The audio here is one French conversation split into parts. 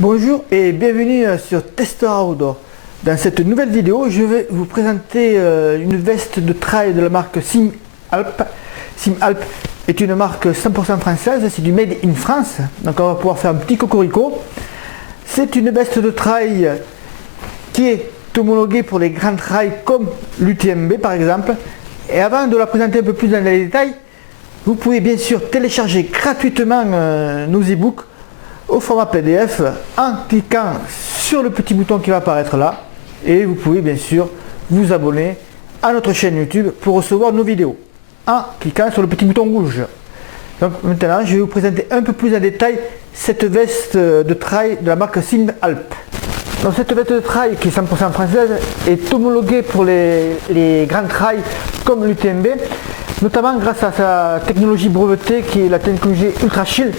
Bonjour et bienvenue sur Tester Outdoor. Dans cette nouvelle vidéo, je vais vous présenter une veste de trail de la marque SimAlp. SimAlp est une marque 100% française, c'est du Made in France, donc on va pouvoir faire un petit cocorico. C'est une veste de trail qui est homologuée pour les grands trails comme l'UTMB par exemple. Et avant de la présenter un peu plus dans les détails, vous pouvez bien sûr télécharger gratuitement nos e-books au format PDF en cliquant sur le petit bouton qui va apparaître là, et vous pouvez bien sûr vous abonner à notre chaîne YouTube pour recevoir nos vidéos en cliquant sur le petit bouton rouge. Donc maintenant je vais vous présenter un peu plus en détail cette veste de trail de la marque SimAlp. Donc cette veste de trail qui est 100% française est homologuée pour les grands trails comme l'UTMB, notamment grâce à sa technologie brevetée qui est la technologie Ultra Shield.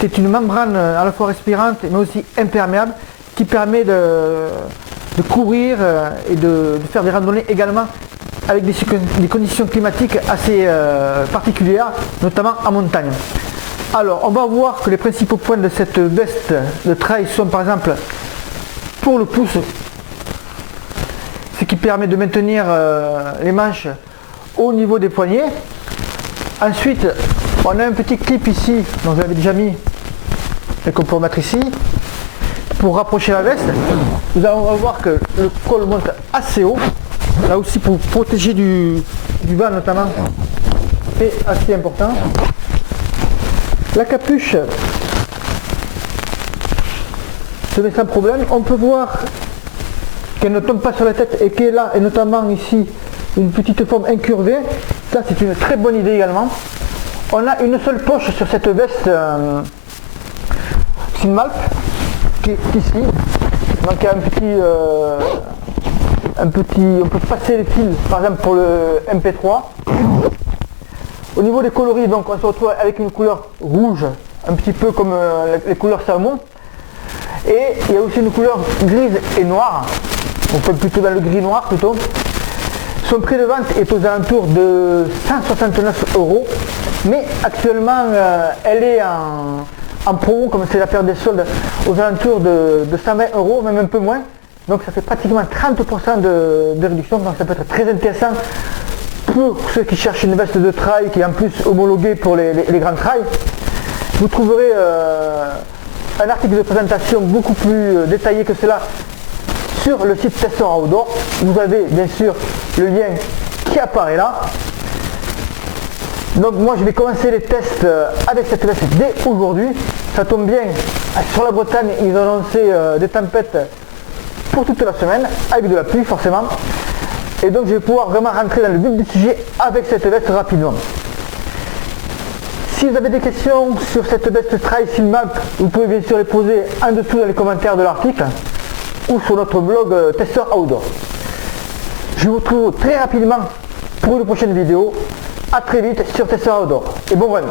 C'est une membrane à la fois respirante mais aussi imperméable qui permet de courir et de faire des randonnées également avec des conditions climatiques assez particulières, notamment en montagne. Alors on va voir que les principaux points de cette veste de trail sont par exemple pour le pouce, ce qui permet de maintenir les manches au niveau des poignets. Ensuite on a un petit clip ici, dont je l'avais déjà mis et qu'on peut remettre ici pour rapprocher la veste. Nous allons voir que le col monte assez haut, là aussi pour protéger du vent notamment, c'est assez important. La capuche se met sans problème, on peut voir qu'elle ne tombe pas sur la tête et qu'elle est là, et notamment ici une petite forme incurvée, ça c'est une très bonne idée également. On a une seule poche sur cette veste SimAlp qui est ici, donc il y a on peut passer les fils par exemple pour le MP3. Au niveau des coloris, donc on se retrouve avec une couleur rouge, un petit peu comme les couleurs salmon, et il y a aussi une couleur grise et noire, on peut plutôt dans le gris noir plutôt. Son prix de vente est aux alentours de 169 €, mais actuellement elle est en promo, comme c'est la période des soldes, aux alentours de 120 €, même un peu moins. Donc ça fait pratiquement 30% de réduction, donc ça peut être très intéressant pour ceux qui cherchent une veste de trail qui est en plus homologuée pour les grands trails. Vous trouverez un article de présentation beaucoup plus détaillé que cela sur le site Tester Outdoor. Vous avez bien sûr le lien qui apparaît là. Donc moi je vais commencer les tests avec cette veste dès aujourd'hui. Ça tombe bien, sur la Bretagne ils ont annoncé des tempêtes pour toute la semaine, avec de la pluie forcément. Et donc je vais pouvoir vraiment rentrer dans le vif du sujet avec cette veste rapidement. Si vous avez des questions sur cette veste trail SimAlp, vous pouvez bien sûr les poser en dessous dans les commentaires de l'article ou sur notre blog Tester Outdoor. Je vous retrouve très rapidement pour une prochaine vidéo. A très vite sur Tester Outdoor et bon run.